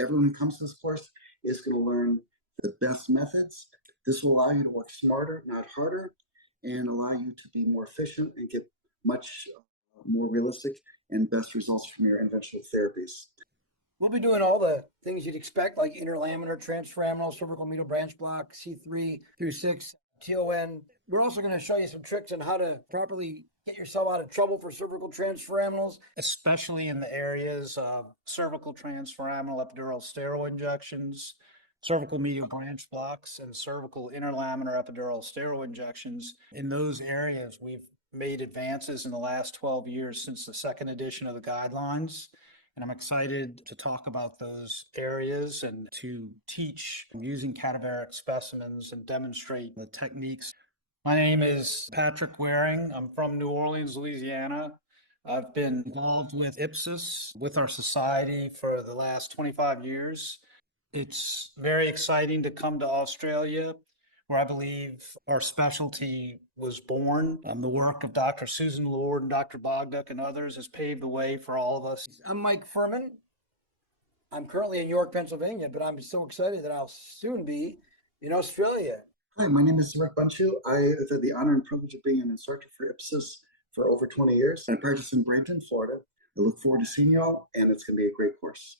everyone who comes to this course is going to learn the best methods. This will allow you to work smarter, not harder, and allow you to be more efficient and get much more realistic and best results from your interventional therapies. We'll be doing all the things you'd expect, like interlaminar, transforaminal, cervical medial branch block, C3 through 6, TON. We're also going to show you some tricks on how to properly get yourself out of trouble for cervical transforaminals, especially in the areas of cervical transforaminal epidural steroid injections, cervical medial branch blocks, and cervical interlaminar epidural steroid injections. In those areas, we've made advances in the last 12 years since the second edition of the guidelines. And I'm excited to talk about those areas and to teach using cadaveric specimens and demonstrate the techniques. My name is Patrick Waring. I'm from New Orleans, Louisiana. I've been involved with IPSIS, with our society, for the last 25 years. It's very exciting to come to Australia, where I believe our specialty was born. The work of Dr. Susan Lord and Dr. Bogduk and others has paved the way for all of us. I'm Mike Furman. I'm currently in York, Pennsylvania, but I'm so excited that I'll soon be in Australia. Hi, my name is Rick Bunchu. I have had the honor and privilege of being an instructor for IPSIS for over 20 years. I practice in Brampton, Florida. I look forward to seeing you all, and it's going to be a great course.